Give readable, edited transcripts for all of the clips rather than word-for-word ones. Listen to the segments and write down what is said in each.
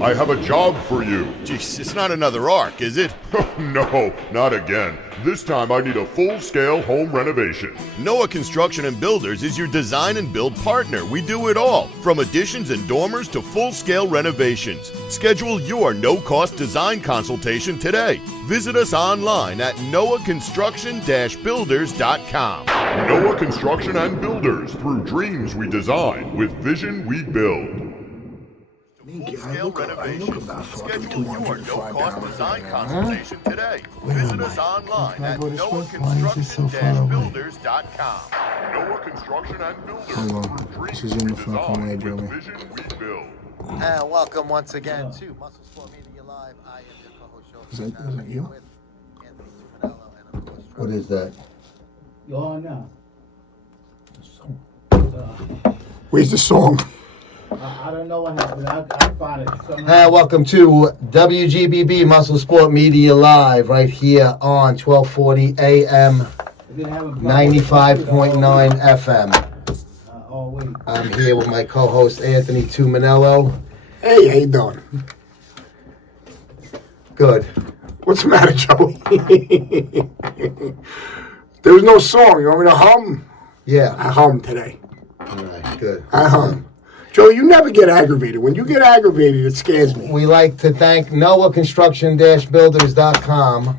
I have a job for you. Jeez, it's not another arc, is it? No, not again. This time I need a full-scale home renovation. Noah Construction and Builders is your design and build partner. We do it all, from additions and dormers to full-scale renovations. Schedule your no-cost design consultation today. Visit us online at noahconstruction-builders.com. Noah Construction and Builders. Through dreams we design, with vision we build. Full-scale renovation. Schedule your no-cost design consultation today. Visit us online at noahconstruction-builders.com. Noah Construction and Builders. Hold on. This is in the fucking way, Joey. Vision we build. And welcome once again to MuscleSport Media Live. I am your co-host, Is that you? with Anthony Tuminello and of course. What is that? You're on now. Where's the song? I don't know what happened. I found it. Somehow. Welcome to WGBB MuscleSport Media Live right here on 1240 AM, 95.9 FM. Oh, wait. I'm here with my co-host Anthony Tuminello. Hey, how you doing? Good. What's the matter, Joey? There was no song. You want me to hum? Yeah. I hum today. All right, good. I hum. Joey, you never get aggravated. When you get aggravated, it scares me. We like to thank Noah Construction-Builders.com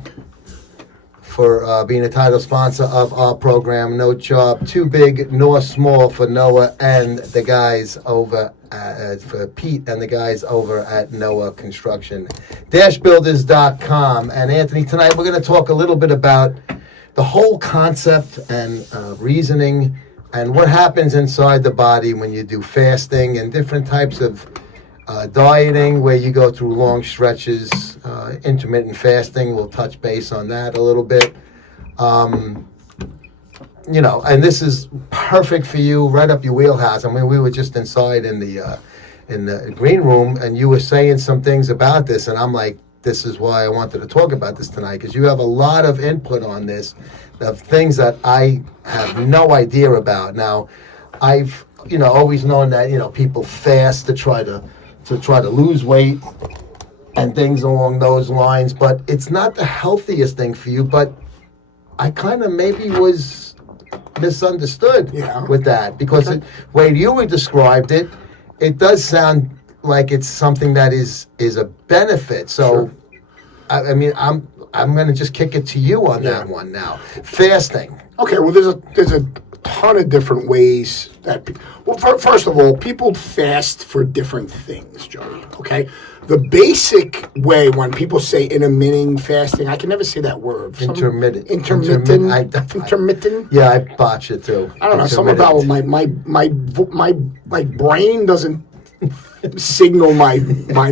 for being a title sponsor of our program. No job too big nor small for Noah and the guys over for Pete and the guys over at Noah Construction-Builders.com. And Anthony, tonight we're going to talk a little bit about the whole concept and reasoning and what happens inside the body when you do fasting and different types of dieting where you go through long stretches, intermittent fasting. We'll touch base on that a little bit. And this is perfect for you, right up your wheelhouse. I mean, we were just inside in the green room, and you were saying some things about this, and I'm like, this is why I wanted to talk about this tonight, because you have a lot of input on this, of things that I have no idea about. Now, I've always known that people fast to try to lose weight and things along those lines, but it's not the healthiest thing for you. But I kind of maybe was misunderstood with that, because the way you were described it, it does sound like it's something that is a benefit. So, sure. I mean, I'm going to just kick it to you on that one now. Fasting. Okay, well, there's a ton of different ways that first of all, people fast for different things, Joey, okay? The basic way when people say intermittent fasting, I can never say that word. Intermittent. Intermittent. Yeah, I botch it too. I don't know, something about my brain doesn't signal my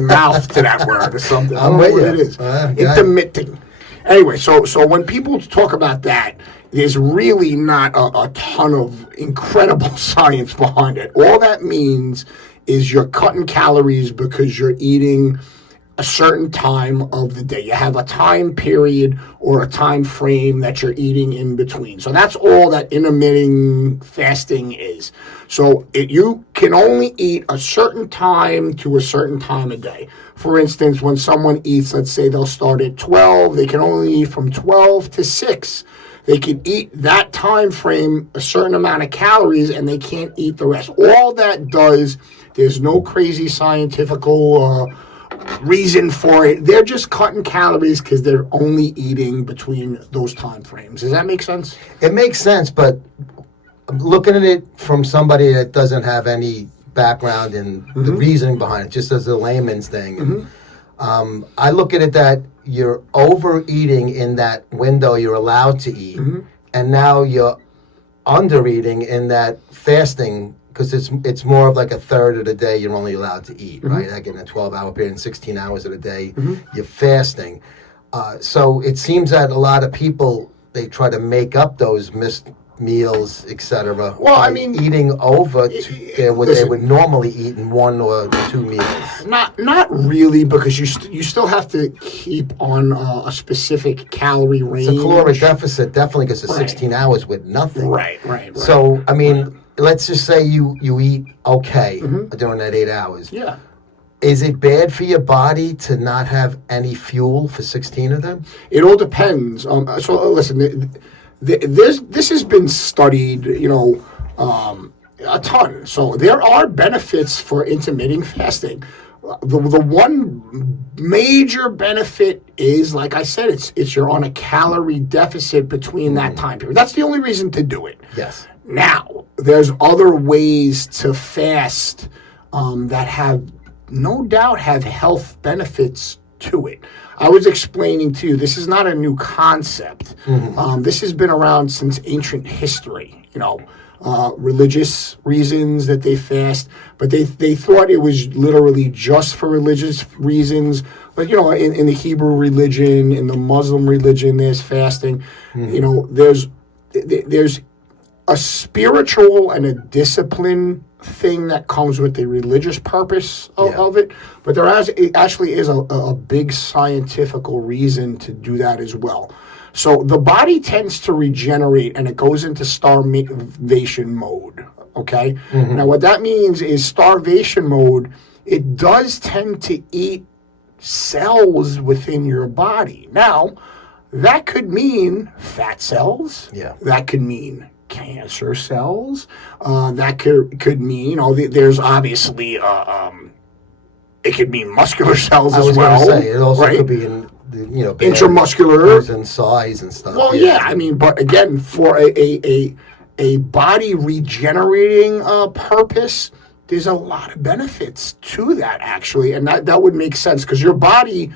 mouth to that word or something. I don't know what it is. Intermittent. Anyway, so when people talk about that, there's really not a ton of incredible science behind it. All that means is you're cutting calories because you're eating a certain time of the day. You have a time period or a time frame that you're eating in between. So that's all that intermittent fasting is. So you can only eat a certain time to a certain time of day. For instance, when someone eats, let's say they'll start at 12, they can only eat from 12 to 6. They can eat that time frame, a certain amount of calories, and they can't eat the rest. All that does, there's no crazy scientific reason for it. They're just cutting calories because they're only eating between those time frames. Does that make sense? It makes sense, but I'm looking at it from somebody that doesn't have any background in the reasoning behind it, just as a layman's thing. I look at it that you're overeating in that window you're allowed to eat, and now you're undereating in that fasting, because it's more of like a third of the day you're only allowed to eat, right? Like in a 12-hour period, 16 hours of the day, you're fasting. So it seems that a lot of people, they try to make up those missed meals, etc. Well, I mean, eating over what they would normally eat in 1 or 2 meals. Not really, because you still have to keep on a specific calorie range. It's a caloric deficit, definitely, because it's 16 hours with nothing. Right. So, I mean, let's just say you eat okay during that 8 hours. Yeah. Is it bad for your body to not have any fuel for 16 of them? It all depends. So listen, this has been studied, a ton. So there are benefits for intermittent fasting. The one major benefit is, like I said, it's you're on a calorie deficit between that time period. That's the only reason to do it. Yes. Now, there's other ways to fast that have no doubt have health benefits to it. I was explaining to you, this is not a new concept. This has been around since ancient history, religious reasons that they fast, but they thought it was literally just for religious reasons. But, in the Hebrew religion, in the Muslim religion, there's fasting. There's a spiritual and a discipline thing that comes with the religious purpose of it, but it actually is a big scientific reason to do that as well. So the body tends to regenerate and it goes into starvation mode, okay? Now what that means is starvation mode, it does tend to eat cells within your body. Now, that could mean fat cells. Yeah. That could mean cancer cells. That could mean, there's obviously, it could mean muscular cells as well. I was going to say, it also could be in, intramuscular and size and stuff. Well, but again, for a body regenerating purpose, there's a lot of benefits to that, actually, and that would make sense because your body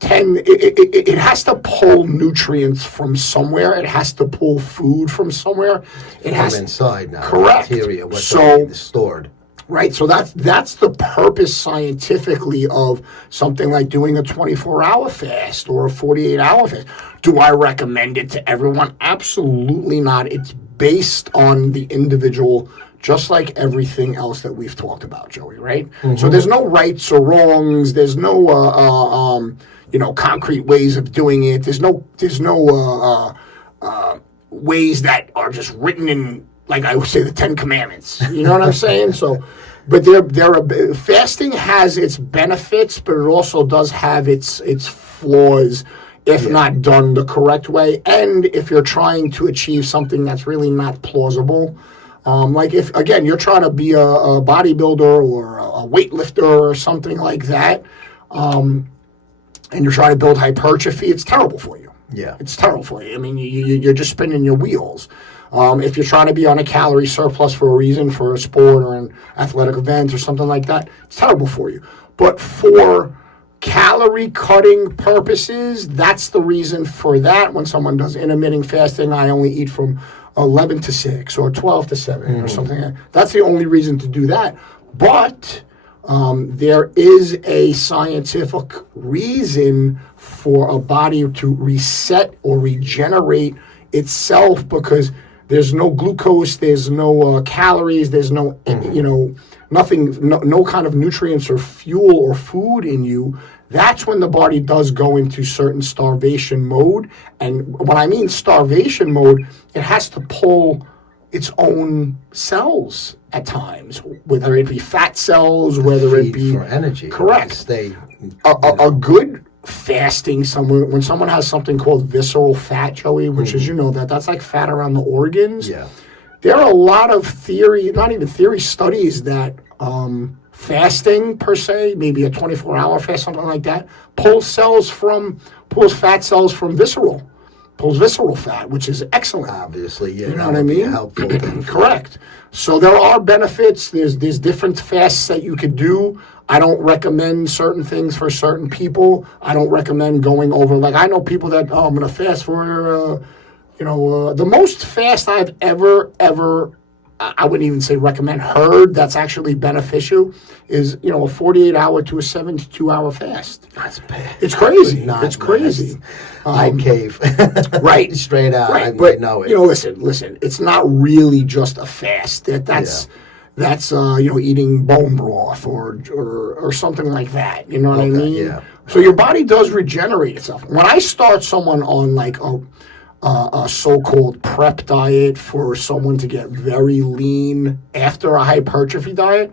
it has to pull nutrients from somewhere. It has to pull food from somewhere. It has from inside now. Correct. Bacteria, what's already stored. Right. So that's the purpose scientifically of something like doing a 24-hour fast or a 48-hour fast. Do I recommend it to everyone? Absolutely not. It's based on the individual, just like everything else that we've talked about, Joey, right? So there's no rights or wrongs. There's no concrete ways of doing it. There's no ways that are just written in, like I would say, the 10 Commandments. You know what I'm saying? So, but fasting has its benefits, but it also does have its flaws if not done the correct way, and if you're trying to achieve something that's really not plausible. Like if, again, you're trying to be a bodybuilder or a weightlifter or something like that, and you're trying to build hypertrophy, it's terrible for you. Yeah. It's terrible for you. I mean, you're just spinning your wheels. If you're trying to be on a calorie surplus for a reason, for a sport or an athletic event or something like that, it's terrible for you. But for calorie cutting purposes, that's the reason for that. When someone does intermittent fasting, I only eat from 11 to 6 or 12 to 7 or something. That's the only reason to do that. But there is a scientific reason for a body to reset or regenerate itself, because there's no glucose, there's no calories, there's no, nothing, no kind of nutrients or fuel or food in you. That's when the body does go into certain starvation mode. And when I mean starvation mode, it has to pull its own cells at times, whether it be fat cells, whether it be for energy. Correct. Stay. A good fasting, when someone has something called visceral fat, Joey, which is, that's like fat around the organs. Yeah. There are a lot of studies that fasting per se, maybe a 24-hour fast, something like that, pulls fat cells from pulls visceral fat, which is excellent. Obviously, yeah. You know what I mean? Helpful. Correct. So there are benefits. There's different fasts that you could do. I don't recommend certain things for certain people. I don't recommend going over, like I know people that, I'm going to fast for, the most fast I've ever, I wouldn't even say recommend, heard that's actually beneficial is, a 48-hour to a 72-hour fast. That's bad. It's crazy. It's crazy. I cave. Right. Straight out. Right. I But, know it. listen, it's not really just a fast. That's eating bone broth or something like that. You know what I mean? Yeah. So your body does regenerate itself. When I start someone on like a so-called prep diet for someone to get very lean after a hypertrophy diet,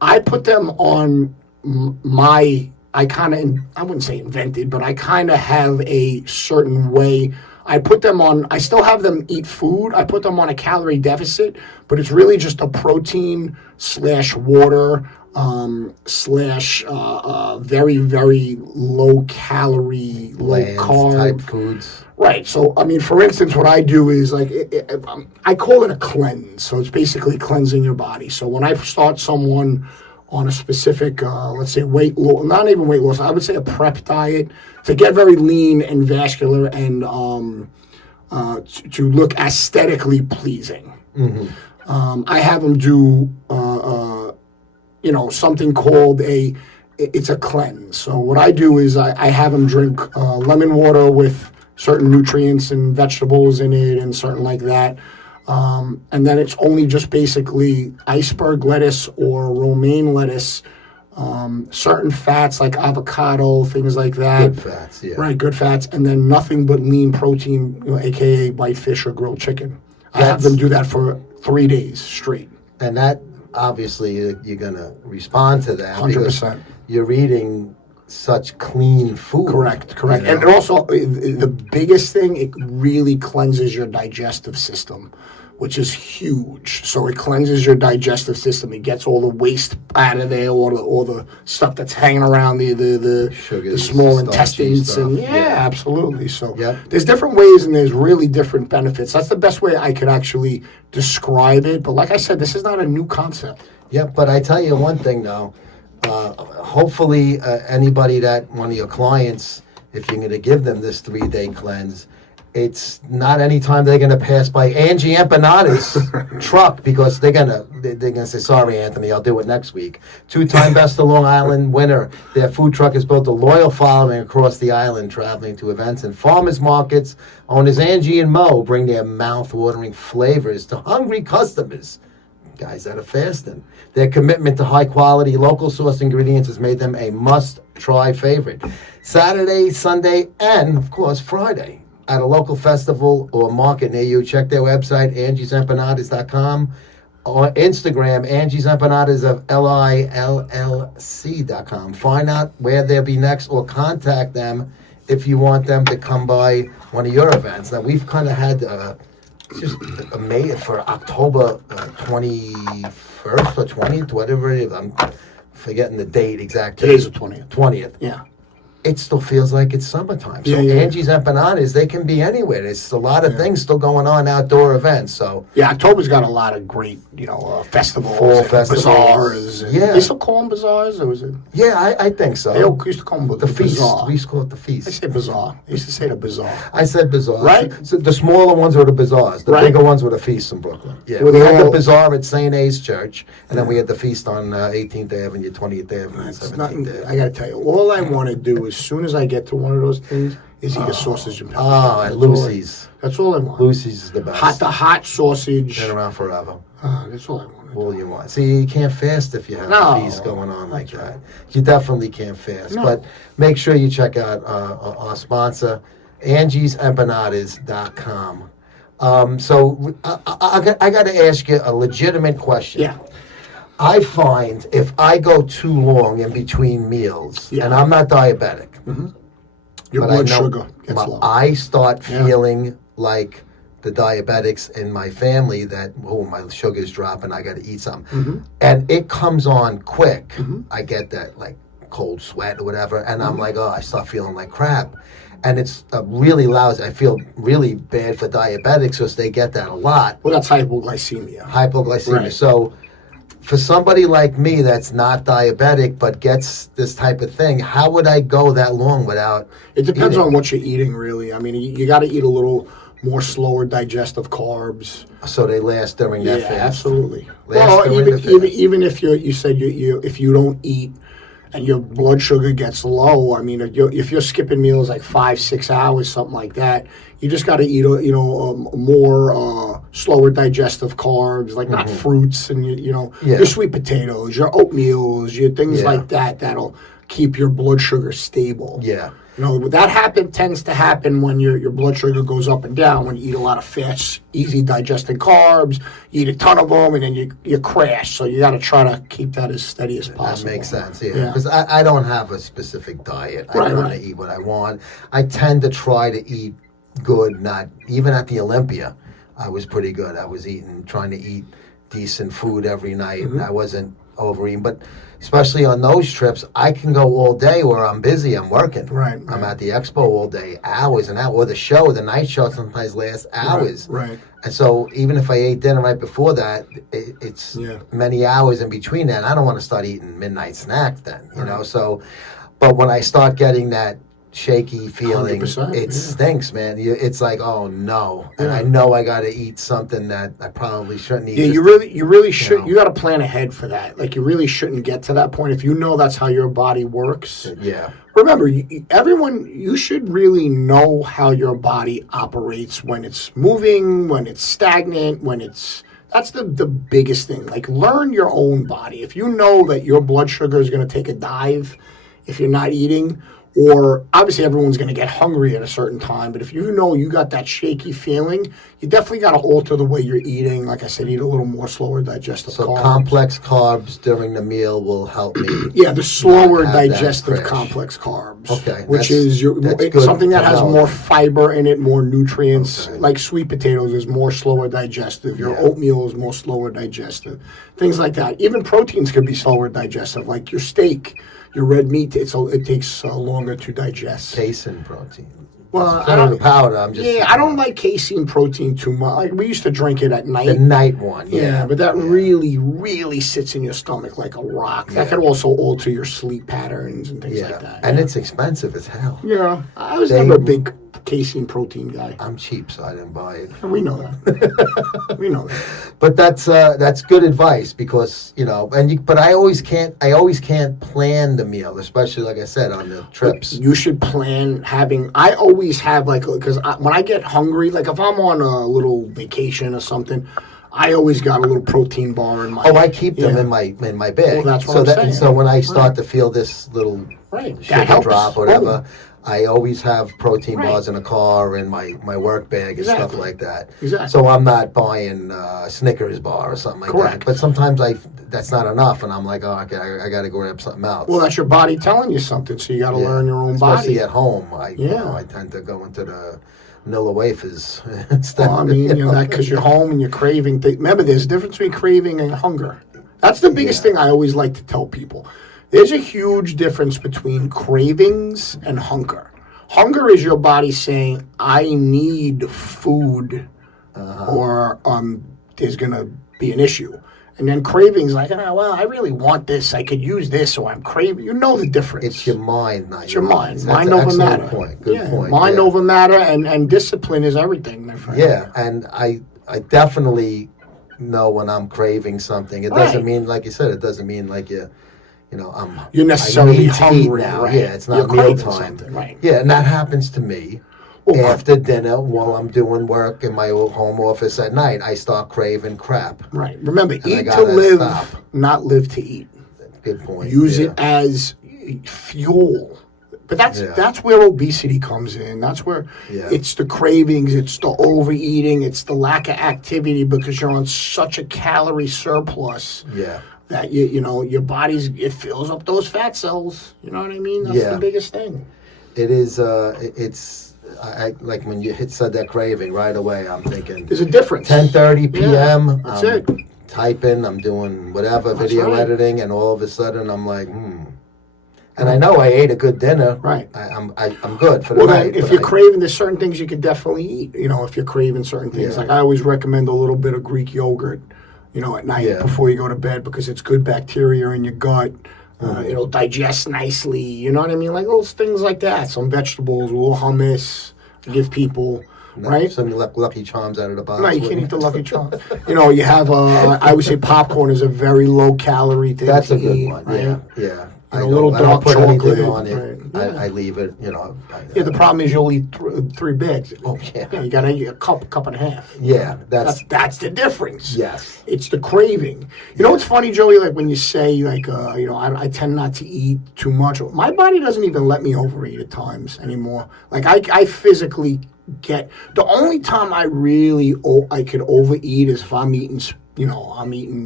I put them on I kind of, I wouldn't say invented, but I kind of have a certain way. I still have them eat food. I put them on a calorie deficit, but it's really just a protein / water / very, very low calorie, low carb type foods. Right. So, I mean, for instance, what I do is I call it a cleanse. So it's basically cleansing your body. So when I start someone on a specific, let's say weight loss, not even weight loss, I would say a prep diet to get very lean and vascular and to look aesthetically pleasing. Mm-hmm. I have them do, something called it's a cleanse. So what I do is I have them drink lemon water with certain nutrients and vegetables in it and certain like that. And then it's only just basically iceberg lettuce or romaine lettuce, certain fats like avocado, things like that. Good fats, yeah. Right, good fats. And then nothing but lean protein, a.k.a. whitefish or grilled chicken. I have them do that for 3 days straight. And that, obviously, you're going to respond to that. 100%. You're eating such clean food. Correct. You know? And also, the biggest thing, it really cleanses your digestive system, which is huge. So it cleanses your digestive system. It gets all the waste out of there, all the stuff that's hanging around the sugars, small intestines. stuff. And absolutely. So Yep. there's different ways and there's really different benefits. That's the best way I could actually describe it. But like I said, this is not a new concept. Yeah, but I tell you one thing, though. Hopefully, anybody one of your clients, if you're going to give them this 3-day cleanse, it's not any time they're going to pass by Angie Empanada's truck because they're going to say, sorry, Anthony, I'll do it next week. 2-time Best of Long Island winner. Their food truck has built a loyal following across the island, traveling to events and farmers markets. Owners Angie and Mo bring their mouth-watering flavors to hungry customers. Guys that are fasting. Their commitment to high-quality, local-sourced ingredients has made them a must-try favorite. Saturday, Sunday, and, of course, Friday at a local festival or market near you. Check their website, angiesempanadas.com, or Instagram, Angie's Empanadas of LILLC.com. Find out where they'll be next or contact them if you want them to come by one of your events. Now, we've kind of had... just made for October 21st or 20th, whatever it is. I'm forgetting the date exactly. Today's the 20th. 20th. Yeah. It still feels like it's summertime. So Angie's Empanadas, they can be anywhere. There's a lot of things still going on, outdoor events. So October's got a lot of great, festivals, fall and festivals, bazaars. They still call them bazaars, or was it? Yeah, I think so. They used to call them the feast. bazaar. We used to call it the feast. I say bazaar. I used to say the bazaar. I said bazaar. Right. So the smaller ones were the bazaars. The bigger ones were the feasts in Brooklyn. Yeah. Well, we had the bazaar at St. A's Church, and then we had the feast on 18th Avenue, 20th Avenue, and 17th Avenue. I got to tell you, all I want to do as soon as I get to one of those things is eat a sausage and pepper. Oh, at Lucy's. That's all I want. Lucy's is the best. The hot sausage. Been around forever. That's all I want. All you want. See, you can't fast if you have a feast going on like that. You definitely can't fast. No. But make sure you check out our sponsor, Angie'sEmpanadas.com. So I got to ask you a legitimate question. Yeah. I find if I go too long in between meals, and I'm not diabetic, Your but blood I know sugar gets low. I start feeling like the diabetics in my family that, my sugar's dropping, I got to eat something. And it comes on quick. I get that, like, cold sweat or whatever, and I'm like, I start feeling like crap. And it's really lousy. I feel really bad for diabetics because they get that a lot. Well, that's hypoglycemia. Right. So for somebody like me that's not diabetic but gets this type of thing, how would I go that long without It depends eating? on what you're eating, really. I mean, you got to eat a little more slower digestive carbs. So they last during that fast? Absolutely. Last during the fast. Even if you said if you don't eat and your blood sugar gets low, I mean, if you're skipping meals like 5-6 hours, something like that, you just got to eat more slower digestive carbs, like not fruits and your sweet potatoes, your oatmeals, your things like that. That'll keep your blood sugar stable. Yeah. You know, tends to happen when your blood sugar goes up and down, when you eat a lot of fast, easy digesting carbs, you eat a ton of them, and then you crash. So you got to try to keep that as steady as possible. That makes sense, yeah. Because I don't have a specific diet. I want to eat what I want. I tend to try to eat good, not even at the Olympia. I was pretty good. I was trying to eat decent food every night. Mm-hmm. I wasn't overeating, but especially on those trips, I can go all day where I'm busy, I'm working. Right. I'm at the expo all day, hours and hours. Or the night show sometimes lasts hours. Right. And so even if I ate dinner right before that, it's many hours in between that. I don't want to start eating midnight snacks then, you know. So, but when I start getting that shaky feeling, it stinks, man. It's like, oh no, and I know I got to eat something that I probably shouldn't eat. Yeah, you really should. You got to plan ahead for that. Like, you really shouldn't get to that point if you know that's how your body works. Yeah. Remember, you should really know how your body operates when it's moving, when it's stagnant, that's the biggest thing. Like, learn your own body. If you know that your blood sugar is going to take a dive if you're not eating, or obviously everyone's going to get hungry at a certain time, but if you know you got that shaky feeling, you definitely got to alter the way you're eating. Like I said, eat a little more slower digestive carbs. So complex carbs during the meal will help me. Yeah, the slower digestive complex carbs. Okay. Which is something that has more fiber in it, more nutrients. Okay. Like sweet potatoes is more slower digestive. Your oatmeal is more slower digestive. Things like that. Even proteins could be slower digestive, like your steak. Your red meat, it takes longer to digest. Casein protein. Well, I don't powder. I don't like casein protein too much. Like, we used to drink it at night. The night one, yeah. But that really, really sits in your stomach like a rock. That could also alter your sleep patterns and things like that. And it's expensive as hell. Yeah, I was never a big casein protein guy. I'm cheap, so I didn't buy it. We know that. We know that. But that's good advice, because but I always can't plan the meal, especially like I said on the trips. You should plan I always have, because when I get hungry, like if I'm on a little vacation or something, I always got a little protein bar in my. Oh, I keep them in my bag. Well, that's what I'm saying. So when I start to feel this little sugar drop or whatever. I always have protein bars in a car, in my work bag and stuff like that. Exactly. So I'm not buying a Snickers bar or something like that. But sometimes that's not enough, and I'm like, oh, okay, I got to go grab something else. Well, that's your body telling you something, so you got to learn your own body. Especially at home. I tend to go into the Nilla wafers instead. Well, I mean, that because you're home and you're craving. Remember, there's a difference between craving and hunger. That's the biggest thing I always like to tell people. There's a huge difference between cravings and hunger. Hunger is your body saying, I need food, or there's going to be an issue. And then cravings like, I really want this. I could use this, or I'm craving. You know the difference. It's your mind, not it's your mind. Mind over matter. Good point. Mind over matter, and discipline is everything, my friend. Yeah, and I definitely know when I'm craving something. It doesn't mean, like you said, like you're necessarily hungry now. Right? Yeah, it's not mealtime. Right. Yeah, and that happens to me after dinner while I'm doing work in my old home office at night. I start craving crap. Right. Remember, eat to live, not live to eat. Good point. Use it as fuel. But that's where obesity comes in. That's where it's the cravings, it's the overeating, it's the lack of activity because you're on such a calorie surplus. Yeah. That your body's it fills up those fat cells. You know what I mean? That's the biggest thing. It is. I like when you said that craving right away. I'm thinking there's a difference. 10:30 p.m. That's it. Typing. I'm doing whatever video editing, and all of a sudden I'm like, And I know I ate a good dinner. Right. I'm good for the night. If you're craving, there's certain things you could definitely eat. If you're craving certain things, like I always recommend a little bit of Greek yogurt. At night before you go to bed, because it's good bacteria in your gut. It'll digest nicely. You know what I mean? Like those things like that. Some vegetables, a little hummus to give people, right? Some Lucky Charms out of the box. No, you can't eat the Lucky Charms. You have, I would say popcorn is a very low calorie thing. That's to a good eat, one. Right? Yeah. I a little don't dark put anything chocolate. on it. Right. I leave it, Yeah, the problem is you'll eat 3 bags. Oh, yeah. You gotta eat a cup and a half. Yeah, That's the difference. Yes. It's the craving. You know what's funny, Joey? Like when you say, like, I tend not to eat too much. My body doesn't even let me overeat at times anymore. Like I physically get. The only time I could overeat is if I'm eating,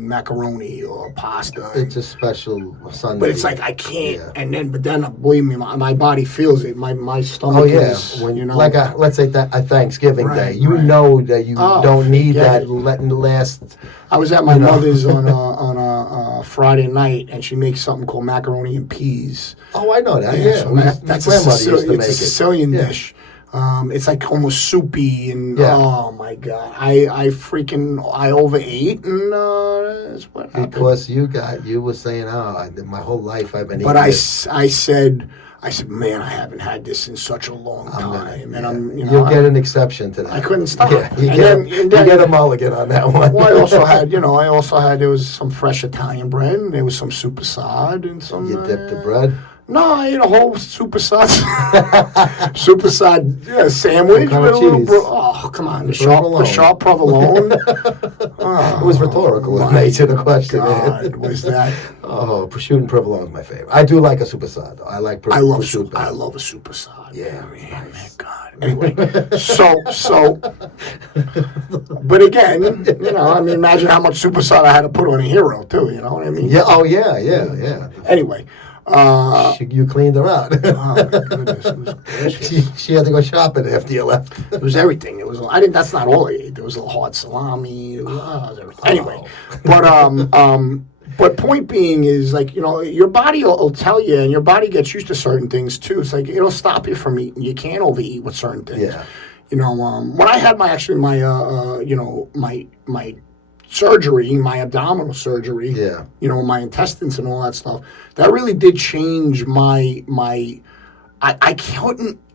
macaroni or pasta. It's a special Sunday. But it's like I can't, Yeah. but then believe me, my body feels it. My stomach Oh yeah, is, like let's say that a Thanksgiving Right, day, you right. know that you don't need forget that it. letting last. I was at my mother's on a Friday night, and she makes something called macaroni and peas. Oh, I know that. Yeah, Yeah, so my that's grandmother used to it's make a it. Sicilian Yeah. dish. It's like almost soupy, and Yeah. oh my god, I overate, and that's what happened. Because you were saying, my whole life I've been eating But I this. said, man, I haven't had this in such a long time, and You'll get an exception to that. I couldn't stop. Yeah, you And get then- you get a mulligan on that one. Well, I also had, there was some fresh Italian bread, and there was some supersad, and some. You dip the bread. No, I ate a whole supersad sandwich What kind with of a little cheese? Oh, come on, the sharp provolone. It was rhetorical in nature, the question. God, was that? Oh, prosciutto and provolone is my favorite. I do like a supersad. I like I love prosciutto. I love a supersad. Yeah, man, God. Anyway, so, but again, imagine how much supersad I had to put on a hero too. You know what I mean? Yeah. Oh, yeah. Anyway. You cleaned her out. Oh my goodness, it was delicious. she had to go shopping after you left. It was everything. It was. I didn't. That's not all I ate. There was a hard salami. It was everything. Anyway, but point being is like your body will tell you, and your body gets used to certain things too. It's like it'll stop you from eating. You can't overeat with certain things. Yeah. When I had my surgery, my abdominal surgery, Yeah. My intestines and all that stuff, that really did change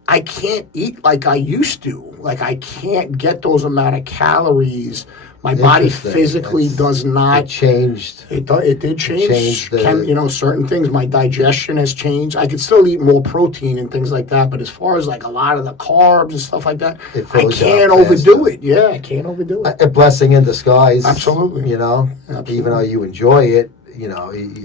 I can't eat like I used to. Like I can't get those amount of calories. My body Interesting. physically does not. It changed. It did change. changed Certain things. My digestion has changed. I could still eat more protein and things like that, but as far as like a lot of the carbs and stuff like that, It I throws you can't off overdo faster. it. Yeah, I can't overdo it. A blessing in disguise. Absolutely. Even though you enjoy it, you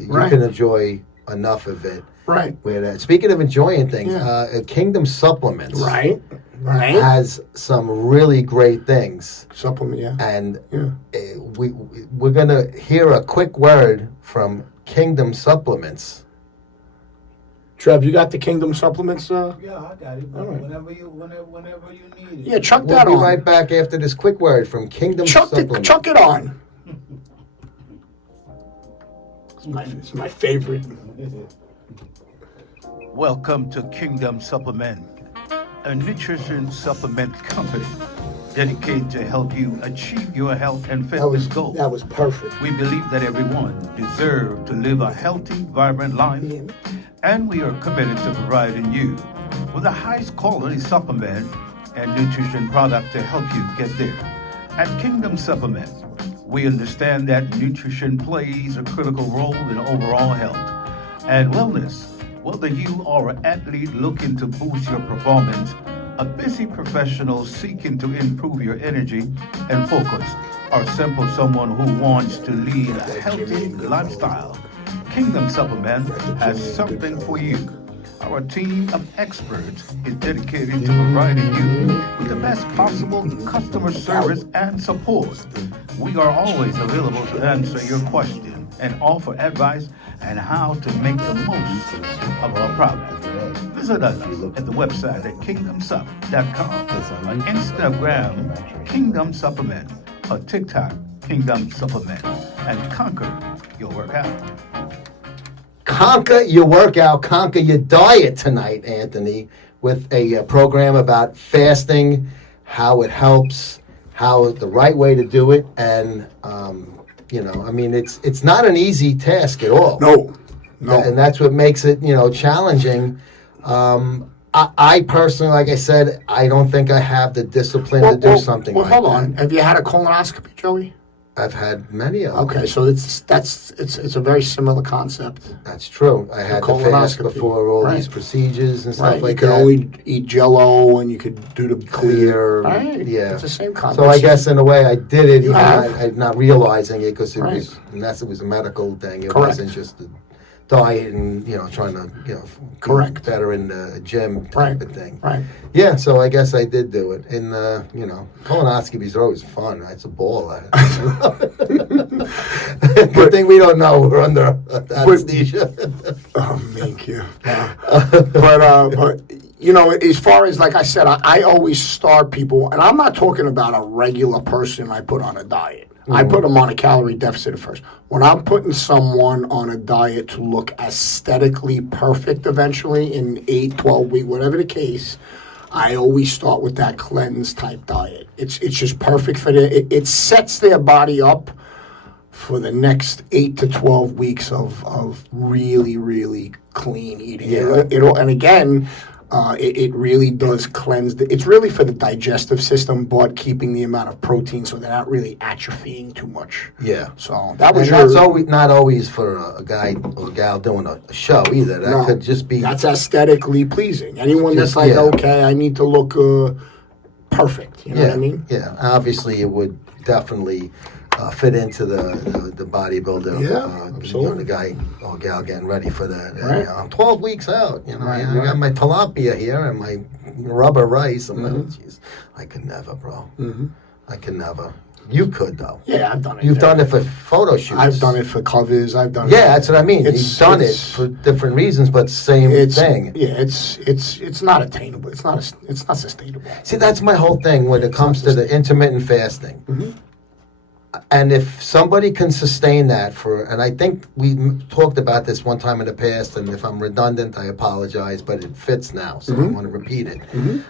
Right. can enjoy enough of it. Right. Speaking of enjoying things, Yeah. Kingdom Supplements Right. has some really great things. Supplement, yeah. And Yeah. we're going to hear a quick word from Kingdom Supplements. Trev, you got the Kingdom supplements? Yeah, I got it. All right. Whenever you need it. Yeah, chuck We'll that be on. right back after this quick word from Kingdom Supplements. Chuck it on. It's my favorite. Welcome to Kingdom Supplement, a nutrition supplement company dedicated to help you achieve your health and fitness goals. That was perfect. We believe that everyone deserves to live a healthy, vibrant life, and we are committed to providing you with the highest quality supplement and nutrition product to help you get there. At Kingdom Supplement, we understand that nutrition plays a critical role in overall health and wellness. Whether you are an athlete looking to boost your performance, a busy professional seeking to improve your energy and focus, or simply someone who wants to lead a healthy lifestyle, Kingdom Supplement has something for you. Our team of experts is dedicated to providing you with the best possible customer service and support. We are always available to answer your question and offer advice on how to make the most of our product. Visit us at the website at kingdomsup.com, on Instagram, Kingdom Supplement, or TikTok, Kingdom Supplement, and conquer your workout. Conquer your workout, conquer your diet tonight, Anthony, with a program about fasting, how it helps, how the right way to do it, and it's not an easy task at all. No. And that's what makes it challenging. I personally, like I said, I don't think I have the discipline to do something well, like hold that. on. Have you had a colonoscopy, Joey? I've had many of them. Okay, so it's a very similar concept. That's true. I had to fast colonoscopy. before all Right. these procedures and stuff Right, like you that. could always eat Jello, and you could do the Clear. Right, Yeah. it's the same concept. So I guess in a way I did it, even have. I not realizing it, because it Right. was, unless it was a medical thing, it Correct. wasn't just a diet and trying to Correct. be better in the gym type Right. of thing. Right. Yeah, so I guess I did do it. And colonoscopies are always fun. It's a ball. Good thing we don't know we're under anesthesia. Oh, thank you. But as far as, like I said, I always start people, and I'm not talking about a regular person I put on a diet. I put them on a calorie deficit at first. When I'm putting someone on a diet to look aesthetically perfect eventually in 8, 12 weeks, whatever the case, I always start with that cleanse type diet. It's just perfect for it sets their body up for the next 8 to 12 weeks of really, really clean eating. Yeah. And again, it really does cleanse. It's really for the digestive system, but keeping the amount of protein so they're not really atrophying too much. Yeah. So that was And that's always not always for a guy or a gal doing a show either. That could just be. That's aesthetically pleasing. Anyone that's like, okay, I need to look perfect. You know what I mean? Yeah. Obviously, it would definitely fit into the bodybuilder. Yeah, absolutely. The guy or gal getting ready for that. And, Right. I'm 12 weeks out. Right, I got my tilapia here and my rubber rice. I'm like, geez, I could never, bro. Mm-hmm. I could never. You could though. Yeah, I've done it. You've done it for photo shoots. I've done it for covers. I've done it. Yeah, that's what I mean. You've done it for different reasons, but same thing. Yeah, it's not attainable. It's not sustainable. See, that's my whole thing when it comes to the intermittent fasting. Mm-hmm. And if somebody can sustain that and I think we talked about this one time in the past, and if I'm redundant, I apologize, but it fits now, so I want to repeat it. Mm-hmm.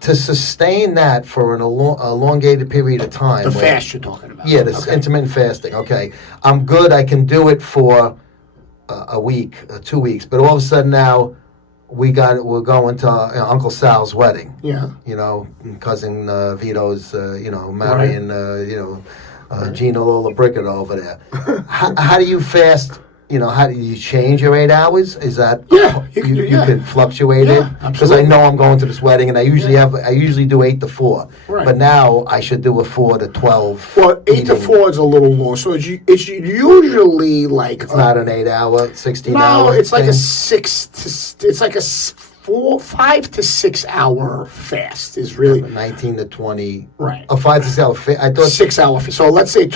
To sustain that for an elongated period of time. The fast you're talking about. Yeah, this intermittent fasting. Okay, I'm good. I can do it for a week, 2 weeks, but all of a sudden now we're going to Uncle Sal's wedding. Yeah. Cousin Vito's, marrying, Gina Lollobrigida over there. How do you fast? How do you change your 8 hours? Is that you can fluctuate it? Because I know I'm going to this wedding, and I usually do 8 to 4. Right. But now I should do a 4 to 12. Well, 8 to 4 is a little long, so it's usually like it's not an 8-hour, 16 hour. No, it's like thing. a 5 to 6 hour fast is really 19 to 20. Right. A 5 to 6 hour fast. I thought 6 hour. So let's say.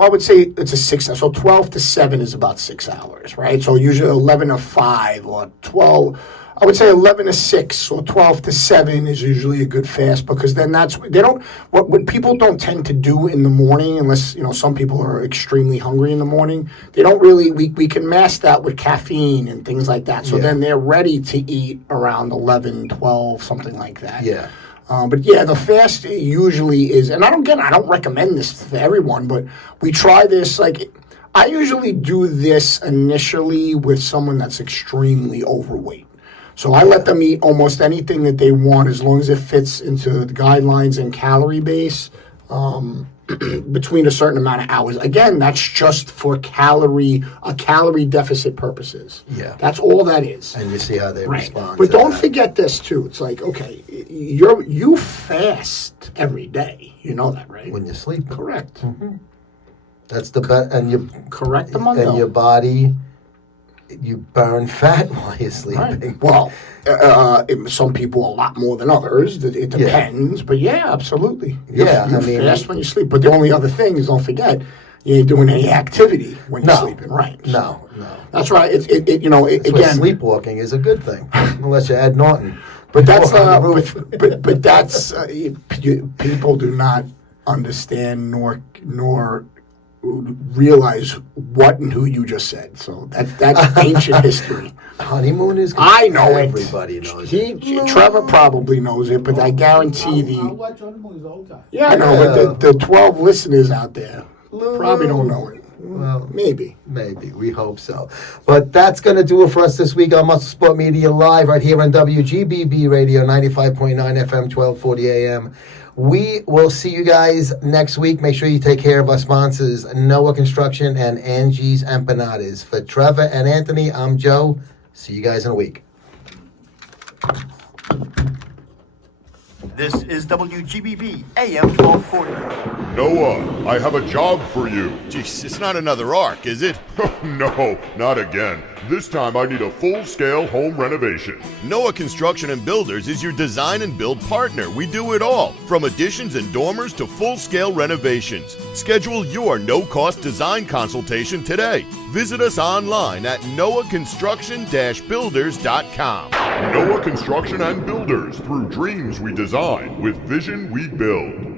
I would say it's a 6 hour. So 12 to 7 is about 6 hours, right? So usually 11 to 5 or 12. I would say 11 to 6 or 12 to 7 is usually a good fast, because then what people don't tend to do in the morning, unless, some people are extremely hungry in the morning, they don't really, we can mask that with caffeine and things like that. So then they're ready to eat around 11, 12, something like that. Yeah. But yeah, the fast usually is, and I don't recommend this for everyone, but we try this, I usually do this initially with someone that's extremely overweight. So I let them eat almost anything that they want as long as it fits into the guidelines and calorie base between a certain amount of hours. Again, that's just for calorie deficit purposes. Yeah. That's all that is. And you see how they respond. But don't forget this too. It's like, okay, you fast every day. You know that, right? When you sleep. Correct. Mm-hmm. That's the best. And you correct the month. And your body, you burn fat while you're sleeping. Right. Well, some people a lot more than others. It depends, but yeah, absolutely. You fast when you sleep. But the only other thing is, don't forget, you ain't doing any activity when you're sleeping, right? No. That's right. That's again, sleepwalking is a good thing, unless you're Ed Norton. But that's but that's people do not understand nor realize what and who you just said. So that's ancient history. Honeymoon is good. I know Everybody knows it. Trevor probably knows it, but I guarantee I watch Honeymoon the whole time. Yeah, I know, but the 12 listeners out there probably don't know it. Well, maybe. We hope so. But that's going to do it for us this week on MuscleSport Media Live right here on WGBB Radio 95.9 FM, 1240 AM. We will see you guys next week. Make sure you take care of our sponsors, Noah Construction and Angie's Empanadas. For Trevor and Anthony, I'm Joe. See you guys in a week. This is WGBB AM 1240. Noah, I have a job for you. Jeez, it's not another arc, is it? No, not again. This time I need a full-scale home renovation. Noah Construction and Builders is your design and build partner. We do it all, from additions and dormers to full-scale renovations. Schedule your no-cost design consultation today. Visit us online at noahconstruction-builders.com. Noah Construction and Builders, through dreams we design, with vision we build.